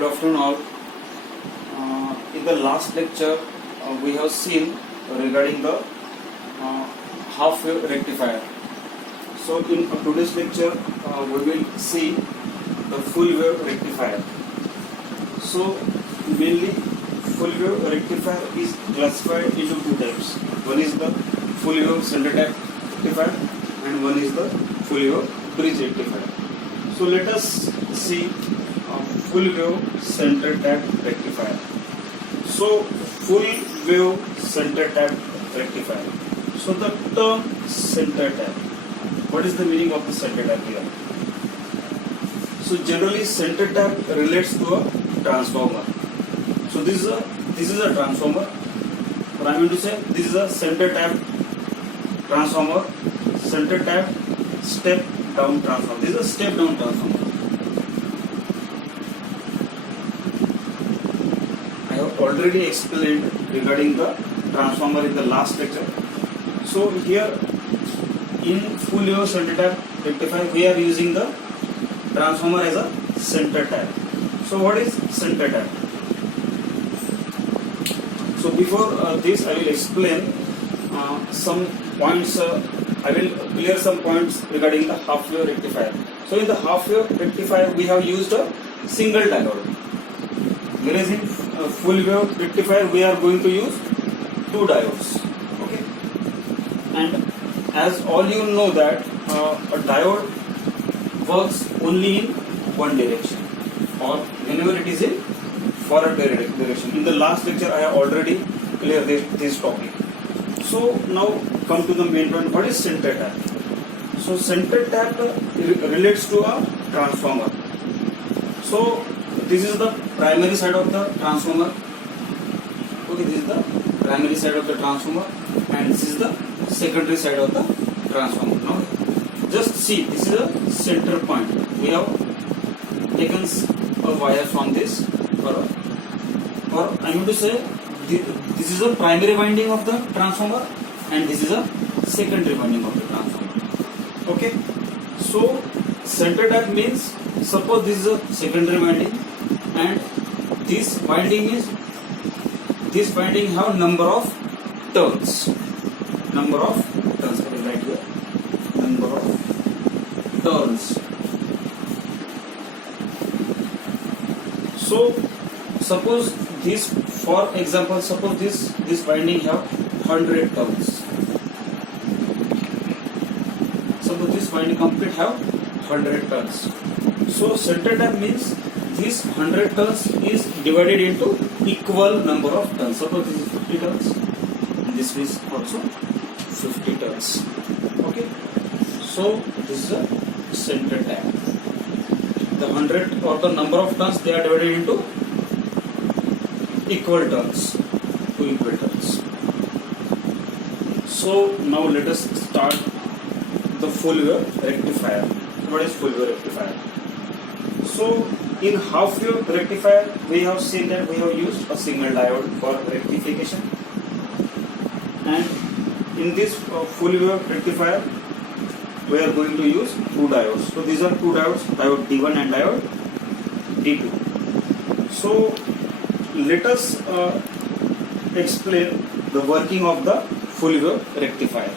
Good afternoon all. In the last lecture we have seen regarding the half wave rectifier. So in today's lecture we will see the full wave rectifier. So mainly full wave rectifier is classified into two types. One is the full wave center tap rectifier and one is the full wave bridge rectifier. So let us see full wave center tap rectifier. So full wave center tap rectifier. So the term center tap, what is the meaning of the center tap here? So generally center tap relates to a transformer. So this is a transformer. What I mean to say, this is a center tap transformer, center tap step down transformer. This is a step down transformer. I have already explained regarding the transformer in the last lecture. So here in full wave center tap rectifier we are using the transformer as a center tap. So what is center tap? So before this I will explain some points. I will clear some points regarding the half wave rectifier. So in the half wave rectifier we have used a single diode, whereas in full wave rectifier we are going to use two diodes. Okay, and as all you know that a diode works only in one direction, or whenever it is in forward direction. In the last lecture I have already cleared this topic. So now come to the main point. What is center tap? So center tap relates to a transformer. So this is the primary side of the transformer. Okay, this is the primary side of the transformer and this is the secondary side of the transformer. Now just see, this is a center point. We have taken a wire from this, or I mean to say this is a primary winding of the transformer and this is a secondary winding of the transformer. Okay, so center tap means, suppose this is a secondary winding and this winding have number of turns. Number of turns, I will write here. Number of turns. So suppose this, for example, suppose this winding have 100 turns. Suppose this winding complete have 100 turns. So center tap means this 100 turns is divided into equal number of turns. Suppose this is 50 turns and this is also 50 turns. Okay, so this is a center tap. The 100 or the number of turns they are divided into equal turns, two equal turns. So now let us start the full wave rectifier. What is full wave rectifier? So in half wave rectifier we have seen that we have used a single diode for rectification, and in this full wave rectifier we are going to use two diodes. So these are two diodes, diode D1 and diode D2. So let us explain the working of the full wave rectifier.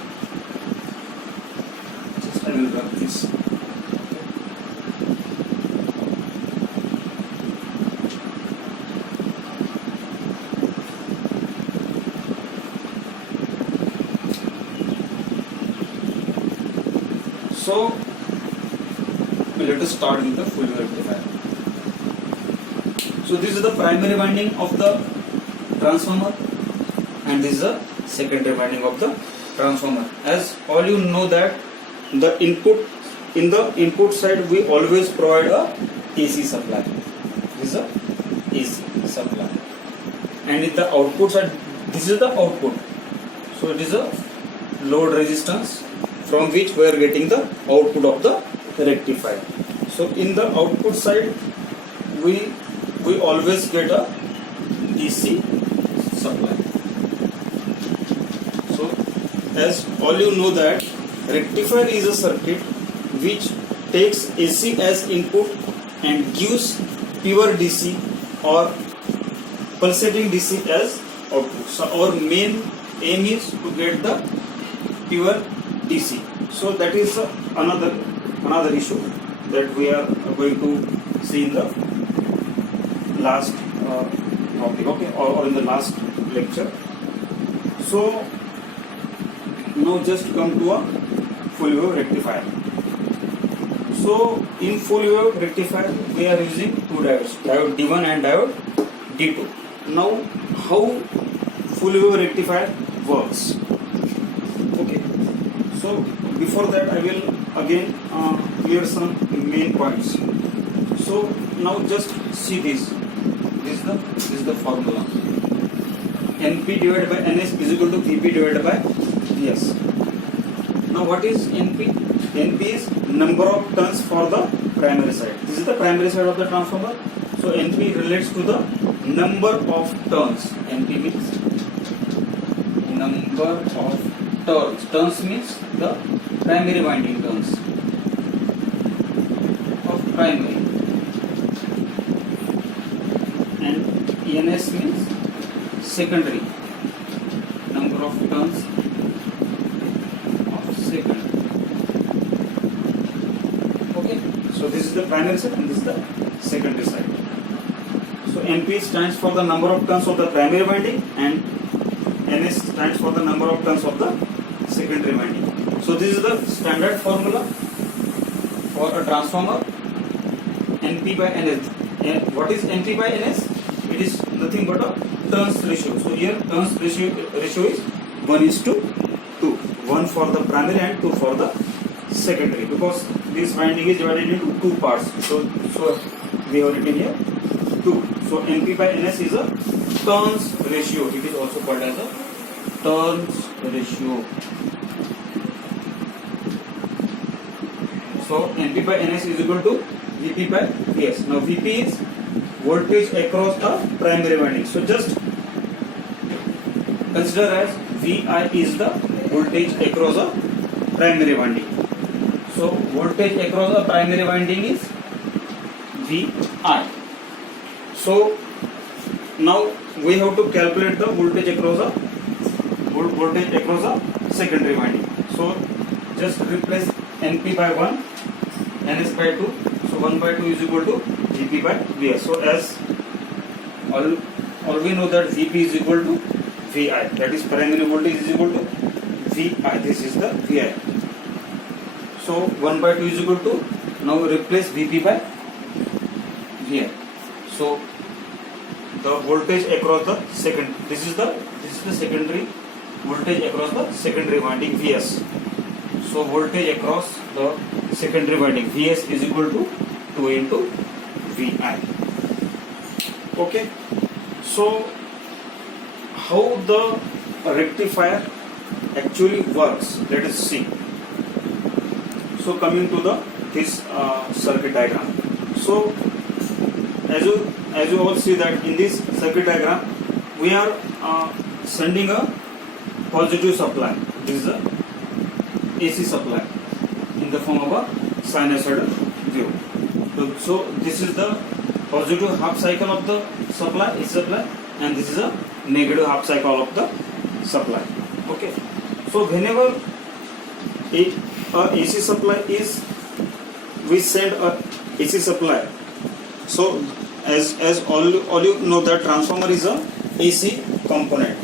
Just I will rub this. So let us start with the full wave rectifier. So this is the primary winding of the transformer and this is the secondary winding of the transformer. As all you know that the input, in the input side we always provide a AC supply. This is a AC supply, and in the output side this is the output. So it is a load resistance from which we are getting the output of the rectifier. So in the output side we always get a DC supply. So as all you know that rectifier is a circuit which takes AC as input and gives pure DC or pulsating DC as output. So our main aim is to get the pure DC. So that is another issue that we are going to see in the last topic, okay, or in the last lecture. So now just come to a full wave rectifier. So in full wave rectifier we are using two diodes, diode D1 and diode D2. Now how full wave rectifier works? Okay, so before that I will again clear some main points. So now just see this. This is the formula. NP divided by NS is equal to VP divided by VS. Now what is NP? NP is number of turns for the primary side. This is the primary side of the transformer. So NP relates to the number of turns. NP means number of turns. Turns means the primary winding turns of primary. And NS means secondary, number of turns of secondary. Okay, so this is the primary side and this is the secondary side. So NP stands for the number of turns of the primary winding and NS stands for the number of turns of the secondary winding. So this is the standard formula for a transformer. NP by NS. What is NP by NS? It is nothing but a turns ratio. So here turns ratio is 1:2. 1 for the primary and 2 for the secondary, because this winding is divided into two parts. So we have written here 2. So NP by NS is a turns ratio. It is also called as a turns ratio. So NP by NS is equal to VP by VS. Now VP is voltage across the primary winding. So just consider as VI is the voltage across a primary winding. So voltage across a primary winding is VI. So now we have to calculate the voltage across a secondary winding. So just replace NP by 1, NS by 2. So 1 by 2 is equal to VP by VS. So as all we know that VP is equal to VI, that is primary voltage is equal to VI. This is the VI. So 1 by 2 is equal to, now replace VP by VI. So the voltage across the this is the secondary voltage across the secondary winding VS. So voltage across the secondary winding VS is equal to 2 into VI. Okay, so how the rectifier actually works, let us see. So coming to this circuit diagram. So as you all see that in this circuit diagram we are sending a positive supply. This is a AC supply in the form of a sinusoidal wave. So this is the positive half cycle of the supply, and this is a negative half cycle of the supply. Okay. So whenever a AC supply is, we send a AC supply. So as all you know that transformer is a AC component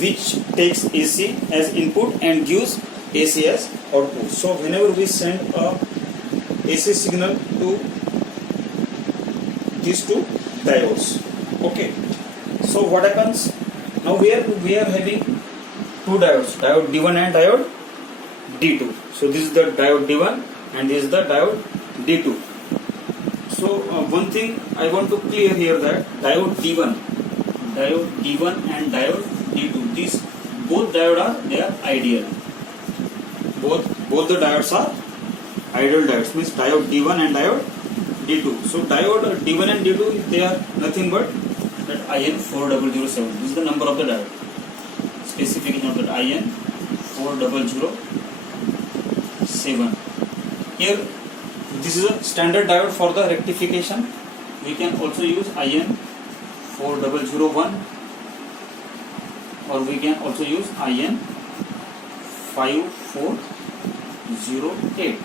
which takes AC as input and gives AC as output. So whenever we send a AC signal to these two diodes, okay, so what happens now? We are having two diodes, diode D1 and diode D2. So this is the diode D1 and this is the diode D2. So one thing I want to clear here, that diode D1 and diode D2, these both diodes are ideal. Both the diodes are ideal diodes, means diode D1 and diode D2. So diode D1 and D2, they are nothing but that IN4007. This is the number of the diode. Specification of that IN4007. Here, this is a standard diode for the rectification. We can also use IN4001, or we can also use IN5408.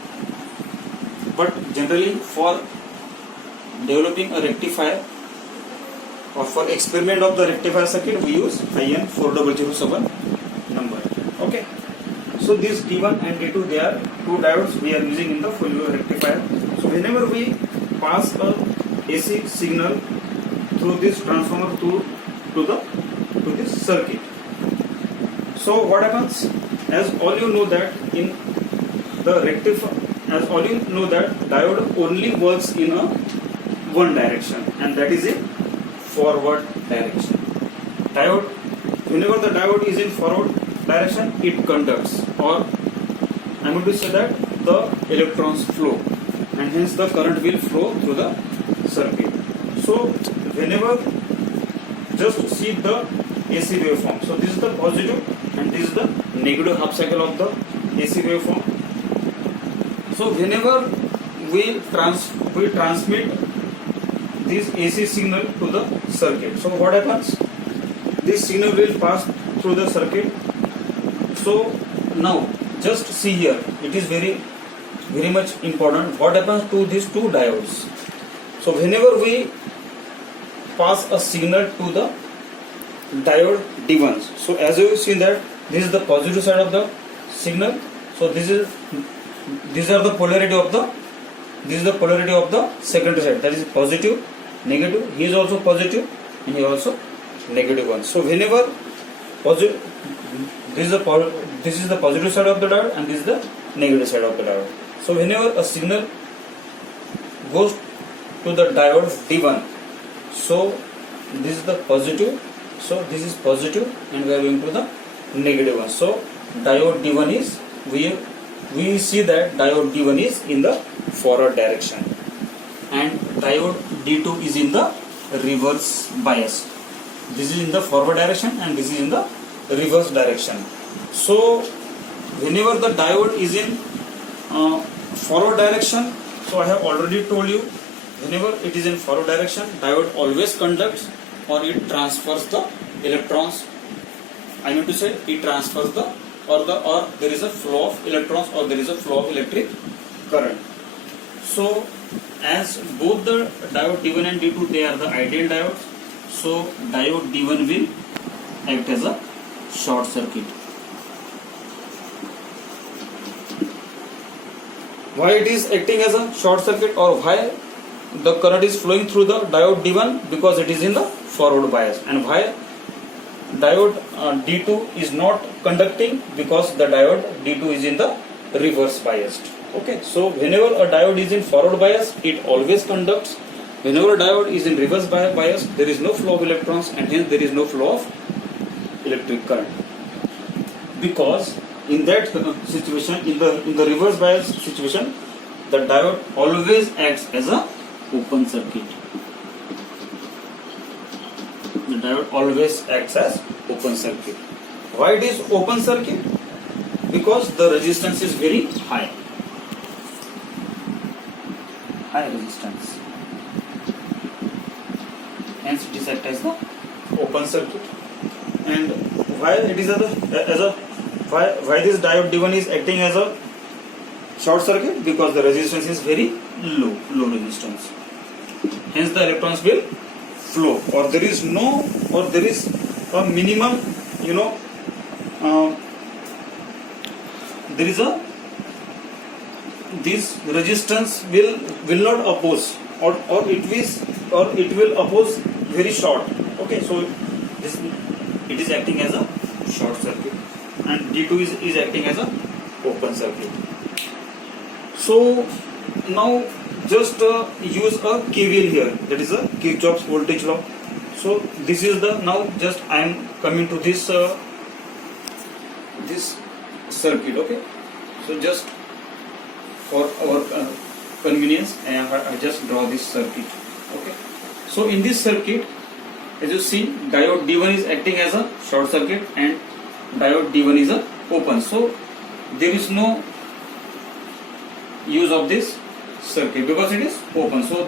But generally for developing a rectifier or for experiment of the rectifier circuit, we use IN4007 number. Okay. So these D1 and D2, they are two diodes we are using in the full wave rectifier. So whenever we pass a AC signal through this transformer to this circuit, so what happens? As all you know that in the rectifier, as all you know that diode only works in a one direction, and that is in forward direction. Diode, whenever the diode is in forward direction, it conducts, or I am going to say that the electrons flow, and hence the current will flow through the circuit. So whenever, just see the AC waveform. So this is the positive and this is the negative half cycle of the AC waveform. So whenever we transmit this AC signal to the circuit, so what happens? This signal will pass through the circuit. So now just see here, it is very much important what happens to these two diodes. So whenever we pass a signal to the diode D1, so as you see that this is the positive side of the signal. So these are the polarity of the secondary side, that is positive, negative. He is also positive and he is also negative one. So whenever positive, this is the positive side of the diode and this is the negative side of the diode. So whenever a signal goes to the diode D1, so this is the positive, so this is positive and we are going to the negative one. So diode D1 is, we see that diode D1 is in the forward direction and diode D2 is in the reverse bias. This is in the forward direction and this is in the reverse direction. So whenever the diode is in forward direction, so I have already told you, whenever it is in forward direction, diode always conducts or it transfers the electrons. I mean to say it transfers the or there is a flow of electrons or there is a flow of electric current. So as both the diode D1 and D2, they are the ideal diodes, so diode D1 will act as a short circuit. Why it is acting as a short circuit, or why the current is flowing through the diode D1? Because it is in the forward bias. And why diode D2 is not conducting? Because the diode D2 is in the reverse biased. Okay, so whenever a diode is in forward bias, it always conducts. Whenever a diode is in reverse bias, there is no flow of electrons and hence there is no flow of electric current. Because in that situation, in the reverse bias situation, the diode always acts as a open circuit. The diode always acts as open circuit. Why it is open circuit? Because the resistance is very high. High resistance. Hence it is acts as the open circuit. And why it is why this diode D1 is acting as a short circuit? Because the resistance is very low resistance. Hence the electrons will flow, or there is a minimum, this resistance will not oppose, or it will oppose very short. Okay, so it is acting as a short circuit, and D2 is acting as a open circuit. So now just use a KVL here, that is a Kirchhoff's voltage law. So this is the, now just I am coming to this this circuit. Okay, so just for our convenience, I just draw this circuit. Okay, so in this circuit, as you see, diode D1 is acting as a short circuit and diode D1 is a open. So there is no use of this circuit because it is open. So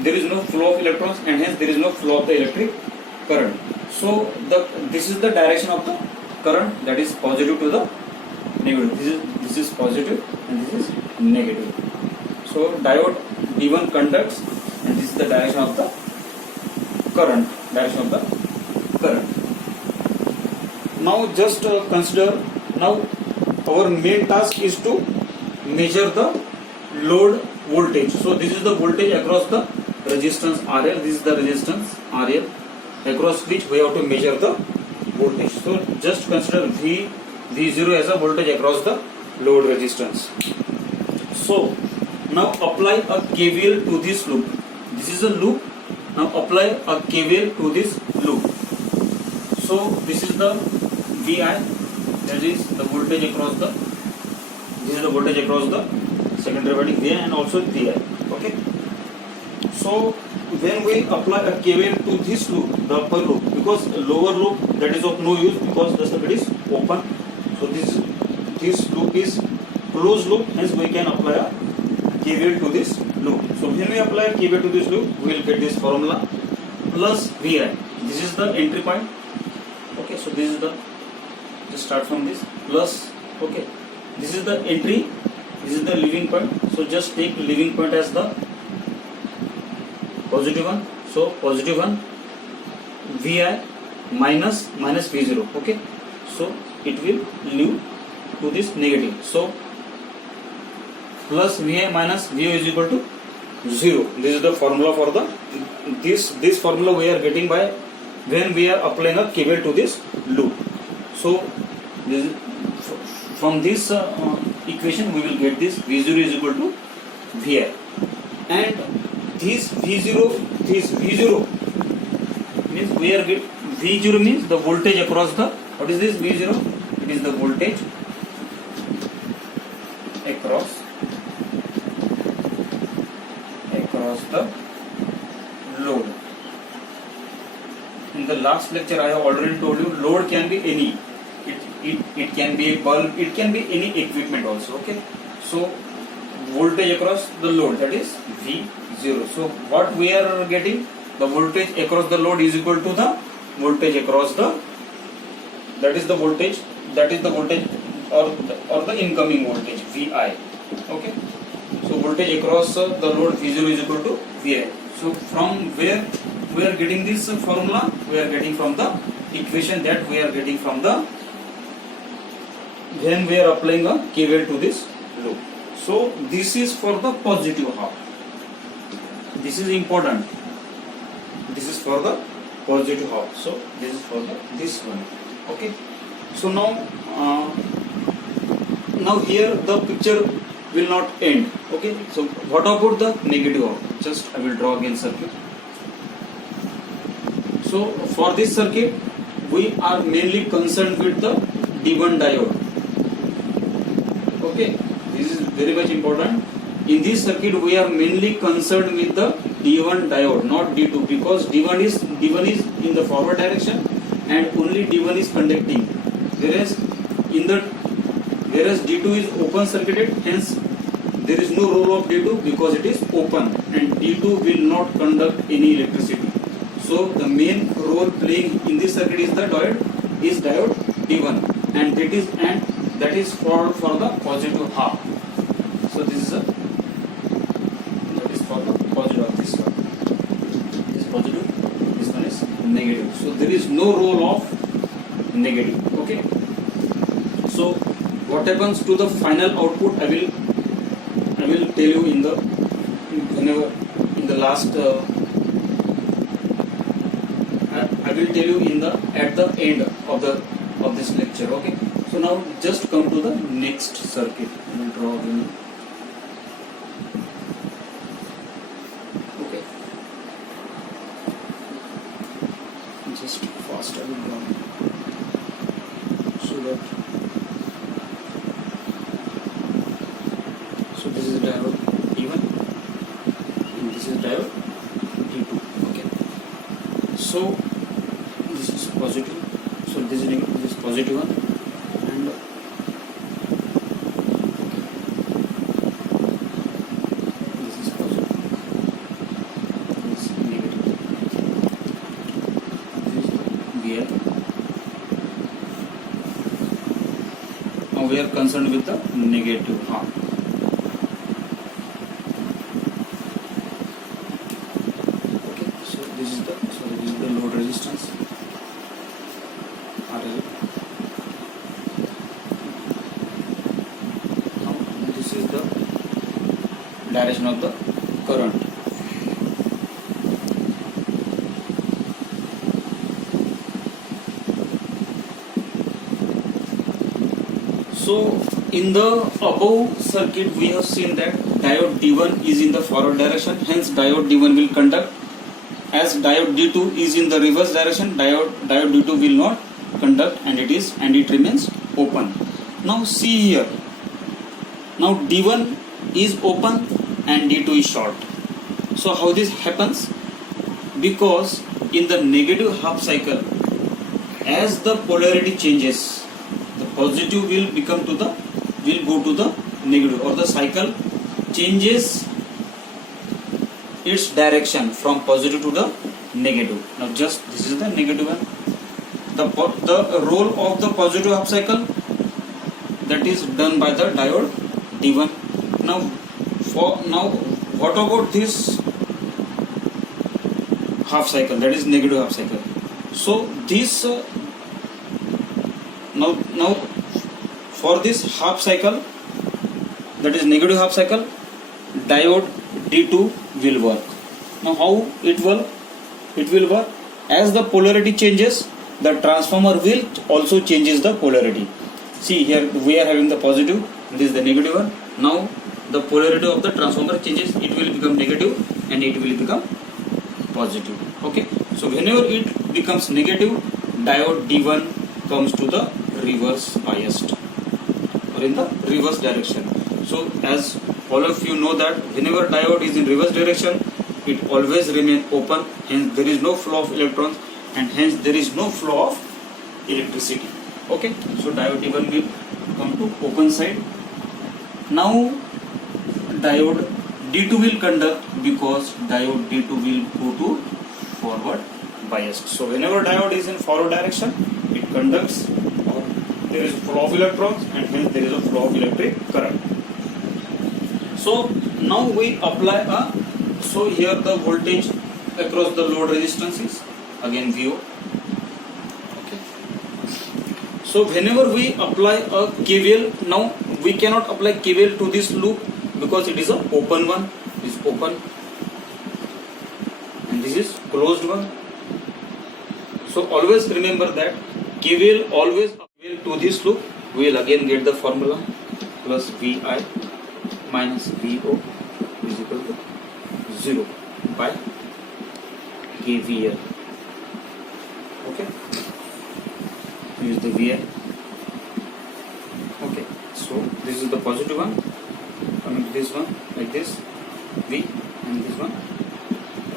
there is no flow of electrons and hence there is no flow of the electric current. So this is the direction of the current, that is positive to the negative. This is positive and this is negative. So diode D1 conducts, and this is the direction of the current. Now just consider, now our main task is to measure the load voltage. So this is the voltage across the resistance RL. This is the resistance RL across which we have to measure the voltage. So just consider V0 as a voltage across the load resistance. So now apply a KVL to this loop. This is a loop. Now apply a KVL to this loop. So this is the VI, that is the voltage across the, this is the voltage across the secondary winding VI and also VI. Okay. So when we apply a KVL to this loop, the upper loop, because lower loop, that is of no use because the circuit is open. So this loop is closed loop, hence we can apply a KVL to this loop. So when we apply a KVL to this loop, we will get this formula plus VI. This is the entry point. Okay, so this is the, just start from this plus, okay, this is the entry, this is the leaving point. So just take leaving point as the positive one. So positive one, VI minus V0. Okay, so it will leave to this negative. So plus VI minus VO is equal to 0. This is the formula for the, this formula we are getting by when we are applying a KVL to this loop. So this is, from this equation we will get this V0 is equal to VI, and this V0 means we are getting, V0 means the voltage across the, what is this V0? It is the voltage across the load. In the last lecture I have already told you, load can be any, it can be a bulb, it can be any equipment also. Okay, so voltage across the load, that is V0. So what we are getting, the voltage across the load is equal to the voltage across the, that is the voltage or the incoming voltage VI. Okay, so voltage across the load V0 is equal to VI. So from where we are getting this formula? We are getting from the equation that we are getting from the, when we are applying a KVL to this loop. So this is for the positive half. This is important. This is for the positive half. So this is for the, this one. Okay. So now here the picture will not end. Okay. So what about the negative half? Just I will draw again circuit. So for this circuit we are mainly concerned with the D1 diode. Okay, this is very much important. In this circuit we are mainly concerned with the D1 diode, not D2, because D1 is in the forward direction and only D1 is conducting, whereas D2 is open circuited, hence there is no role of D2 because it is open, and D2 will not conduct any electricity. So the main role playing in this circuit is the diode D1, and that is for the positive half. So this is that is for the positive of this one. This is positive, this one is negative. So there is no role of negative. Okay. So what happens to the final output? I will tell you in the last. I will tell you at the end of this lecture. Okay. So now just come to the next circuit. I will draw again. Okay. Just fast I will draw so that. So this is diode D1 and this is diode D2. Okay. So this is positive. So this is negative. This is positive one. And this is positive. This is negative. This Now we are concerned with the negative half. Okay, so this is the load resistance RL. Now this is the direction of the current. So in the above circuit we have seen that diode D1 is in the forward direction, hence diode D1 will conduct. As diode D2 is in the reverse direction, diode D2 will not conduct, and it remains open. Now see here. Now D1 is open and D2 is short. So how this happens? Because in the negative half cycle, as the polarity changes, the positive will go to the negative, or the cycle changes its direction from positive to the negative. Now just this is the negative one. The role of the positive half cycle, that is done by the diode D1. Now what about this half cycle, that is negative half cycle? So this now for this half cycle, that is negative half cycle, diode D2 will work. Now how it will work? As the polarity changes, the transformer will also changes the polarity. See here we are having the positive, this is the negative one. Now the polarity of the transformer changes, it will become negative and it will become positive. Okay, so whenever it becomes negative, diode D1 comes to the reverse biased, or in the reverse direction. So as all of you know that whenever diode is in reverse direction, it always remains open, hence there is no flow of electrons, and hence there is no flow of electricity. Okay, so diode D1 will come to open side. Now diode D2 will conduct, because diode D2 will go to forward biased. So whenever diode is in forward direction, it conducts, or there is flow of electrons, and hence there is a flow of electric current. So now we apply so here the voltage across the load resistance is again VO. Okay. So whenever we apply a KVL, now we cannot apply KVL to this loop because it is an open one. It is open, and this is closed one. So always remember that KVL always apply to this loop. We will again get the formula, plus VI minus VO is equal to 0 by KVL. Okay, use the VI. Okay, so this is the positive one, coming to this one like this, V, and this one.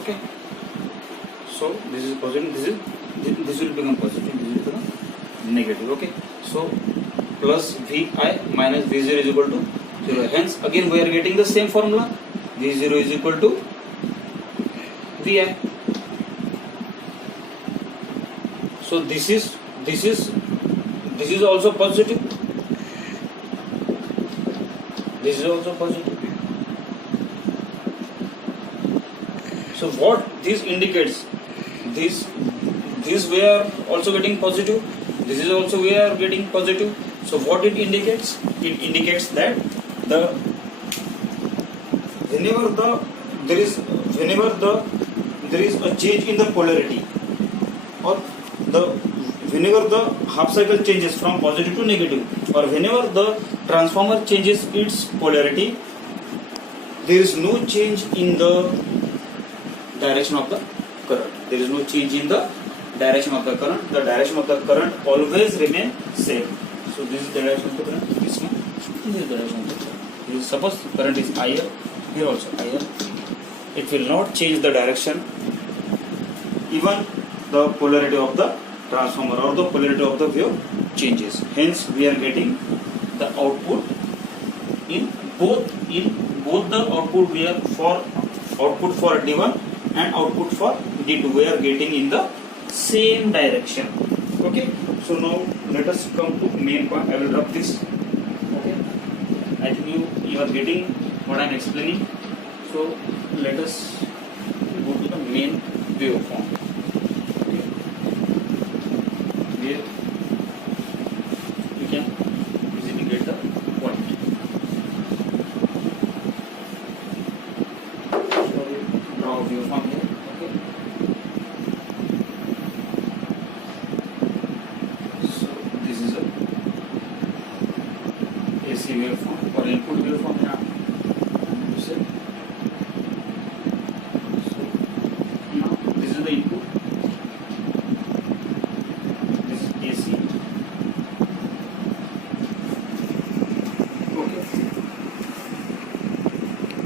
Okay, so this is positive, this will become positive, this will become negative. Okay, so plus VI minus V0 is equal to 0. Hence again we are getting the same formula, V0 is equal to VI. So this is also positive. This is also positive. So what this indicates? This we are also getting positive. This is also we are getting positive. So what it indicates? It indicates that whenever there is a change in the polarity, or whenever the half cycle changes from positive to negative, or whenever the transformer changes its polarity, there is no change in the direction of the current. There is no change in the direction of the current. The direction of the current always remain same. So this is the direction of the current. This one. This is the direction of the current. Suppose current is higher, here also higher. It will not change the direction. Even the polarity of the transformer or the polarity of the wave changes. Hence we are getting the output in both the output we are for output for D1 and output for D2 we are getting in the same direction. Okay, so now let us come to main point. I will rub this. I think you are getting what I am explaining. So let us go to the main waveform. Okay. Where you can easily get the point. So we draw waveform here. Okay. So this is a AC waveform or input waveform here. So now this is the input. This is AC. Okay.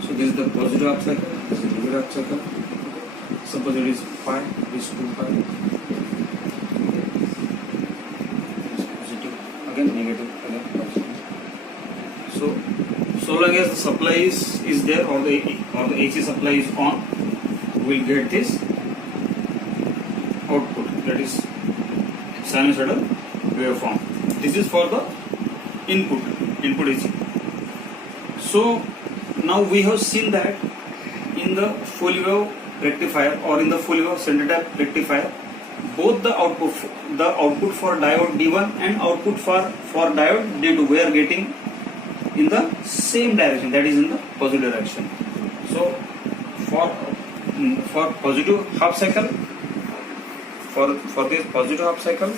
So this is the positive half cycle. This is the negative half cycle. Suppose it is pi. This is 2 pi. This is positive. Again negative. Again positive. So long as the supply is there or the AC supply is on, we will get this output, that is sinusoidal waveform. This is for the input AC. So now we have seen that in the full wave rectifier or in the full wave center tap rectifier, both the output for diode D1 and output for diode D2 we are getting in the same direction, that is in the positive direction. So for positive half cycle, for this positive half cycle,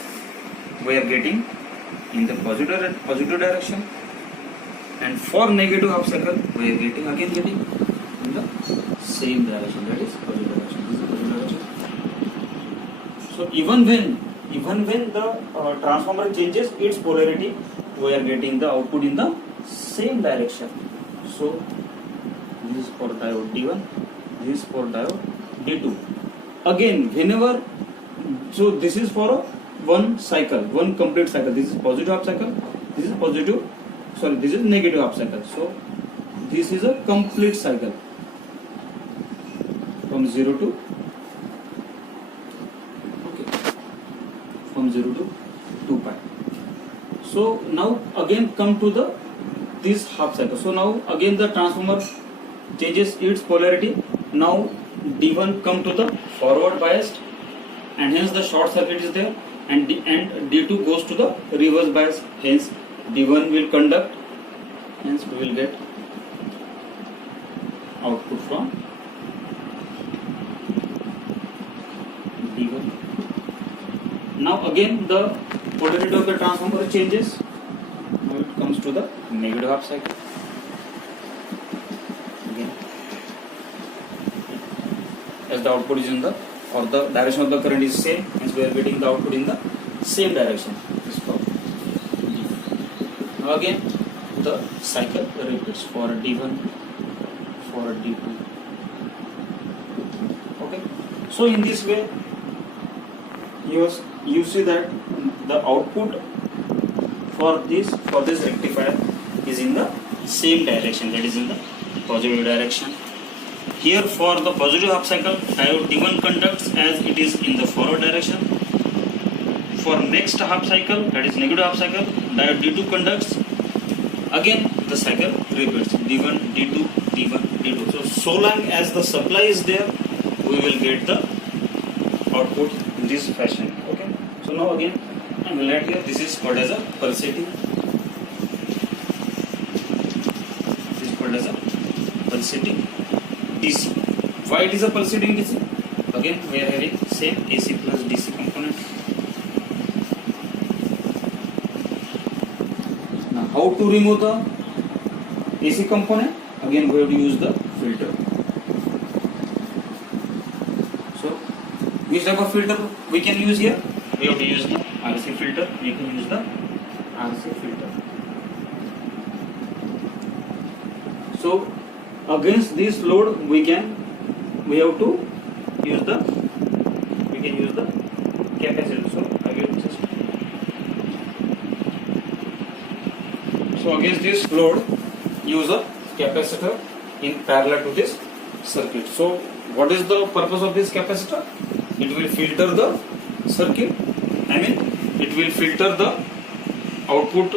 we are getting in the positive direction, and for negative half cycle, we are getting in the same direction, that is positive direction. This is positive direction. So even when the transformer changes its polarity, we are getting the output in the same direction. So this is for diode D1, this is for diode D2. Again, whenever, so this is for one cycle, one complete cycle. This is positive half cycle, this is negative half cycle. So this is a complete cycle from 0 to from 0 to 2 pi. So now again come to this half cycle. So now again the transformer changes its polarity. Now D1 come to the forward biased, and hence the short circuit is there, and D2 goes to the reverse bias, hence D1 will conduct, hence we will get output from D1. Now again the polarity of the transformer changes. Now it comes to the negative half cycle. Again, as the output is in the direction of the current is same, hence we are getting the output in the same direction. Now again the cycle repeats for a D1, for a D2. Okay. So in this way, you see that the output for this rectifier is in the same direction, that is in the positive direction. Here for the positive half cycle, diode D1 conducts as it is in the forward direction. For next half cycle, that is negative half cycle, diode D2 conducts. Again the cycle repeats, D1, D2, D1, D2. So long as the supply is there, we will get the output in this fashion. Okay. So now again I will add here, this is called as a pulsating. This is called as a pulsating DC. Why it is a pulsating DC? Again we are having same AC plus DC component. Now how to remove the AC component? Again we have to use the filter. So which type of filter we can use here? We have to use the RC filter. We can use the RC filter. So against this load we have to use the capacitor. So again so against this load use a capacitor in parallel to this circuit. So what is the purpose of this capacitor? It will filter the circuit. It will filter the output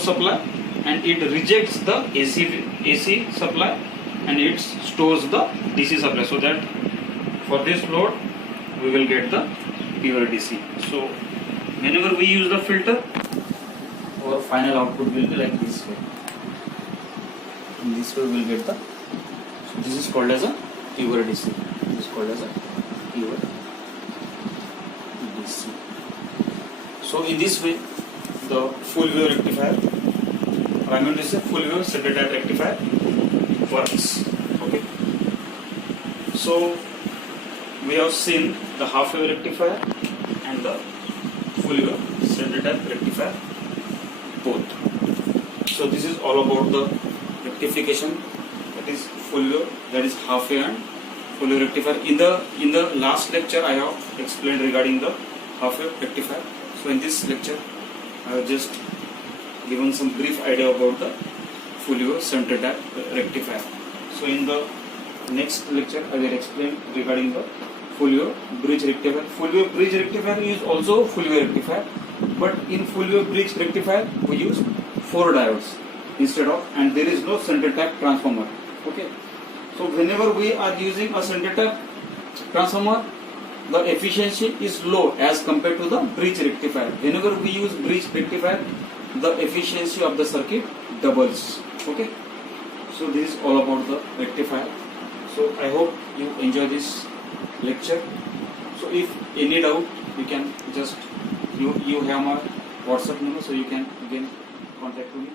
supply and it rejects the AC supply and it stores the DC supply, so that for this load we will get the pure DC. So whenever we use the filter, our final output will be like this way. In this way we will get the, so this is called as a pure DC. This is called as a pure DC. So in this way the full wave rectifier, or I'm going to say full wave center tap rectifier works. Okay. So we have seen the half wave rectifier and the full wave center tap rectifier both. So this is all about the rectification, that is full wave, that is half wave and full wave rectifier. In the last lecture I have explained regarding the half wave rectifier. So in this lecture I have just given some brief idea about the full wave center tap rectifier. So in the next lecture I will explain regarding the full wave bridge rectifier. Full wave bridge rectifier is also full wave rectifier, but in full wave bridge rectifier we use 4 diodes instead of, and there is no center tap transformer. Okay. So whenever we are using a center tap transformer, the efficiency is low as compared to the bridge rectifier. Whenever we use bridge rectifier, the efficiency of the circuit doubles. Okay. So this is all about the rectifier. So I hope you enjoy this lecture. So if any doubt, you can just, you have my WhatsApp number, so you can again contact me.